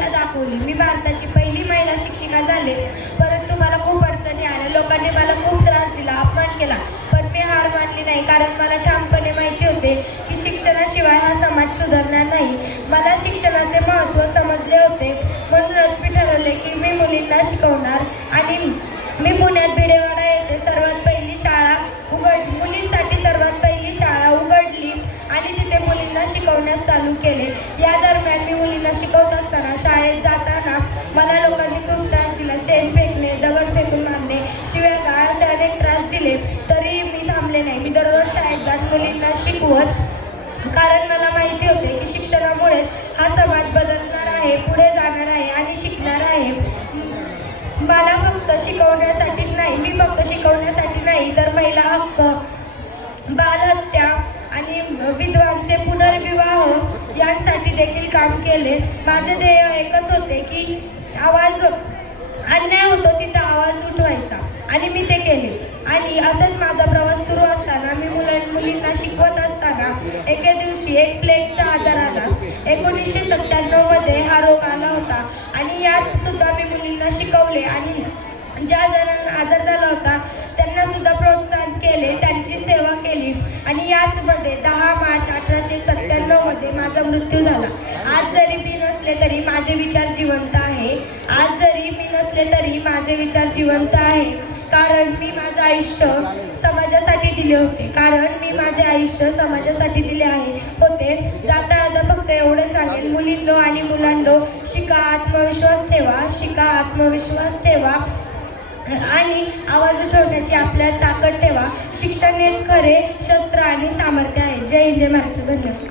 दिशा दाखवली. मी भारताची पहिली महिला शिक्षिका झाले, परंतु मला खूप अडचणी आल्या. लोकांनी मला खूप त्रास दिला, अपमान केला, पण मी हार मानली नाही, कारण मला ठामपणे माहिती होते की शिक्षणाशिवाय हा समाज सुधारणार नाही. मला शिक्षणाचे महत्त्व समजले होते, म्हणूनच मी ठरवले की मी मुलींना शिकवणार. आणि मी पुण्यात भिडेवाडा येथे मुलींसाठी सर्वात पहिली शाळा उघडली आणि तिथे मुलींना शिकवण्यास चालू केले. या दरम्यान मी मुलींना शिकवत असताना शाळेत जाताना मला लोकांनी खूप त्रास दिला. शेण फेकणे, दगड फेकून मारणे, शिव्या गाळ असे अनेक त्रास दिले, तरी मी थांबले नाही. मी दररोज शाळेत जात मुलींना शिकवत, कारण मला माहिती होते की शिक्षणामुळेच हा समाज बदलणार आहे, पुढे जाणार आहे आणि शिकणार आहे. मला फक्त शिकवण्यासाठीच नाही, मी फक्त शिकवण्यासाठी नाही तर महिला हक्क, बालहत्या आणि विधवांचे पुनर्विवाह यांसाठी देखील काम केले. माझे ध्येय एकच होते की अन्याय होतो तिथं आवाज उठवायचा, आणि मी ते केले. आणि असंच माझा प्रवास सुरू असताना मी मुलींना शिकवत असताना एके दिवशी एक प्लेगचा आजार आला. 1997 मध्ये हा रोग आला होता आणि यात सुद्धा मी मुलींना शिकवले आणि ज्या जणांना आजार झाला होता त्यांना सुद्धा प्रोत्साहन केले, त्यांची सेवा केली. आणि याचमध्ये 10 मार्च 1897 मध्ये माझा मृत्यू झाला. आज जरी मी नसले तरी माझे विचार जिवंत आहे. आज जरी मी नसले तरी माझे विचार जिवंत आहे, कारण मी माझं आयुष्य समाजासाठी दिले होते. होते. जाता फक्त एवढे सांगेन, मुलींनो आणि मुलांनो, शिका, आत्मविश्वास ठेवा आणि आवाज उठवण्याची आपल्यात ताकद ठेवा. शिक्षण हेच खरे शस्त्र आणि सामर्थ्य आहे. जय हिंद, जय महाराष्ट्र. धन्यवाद.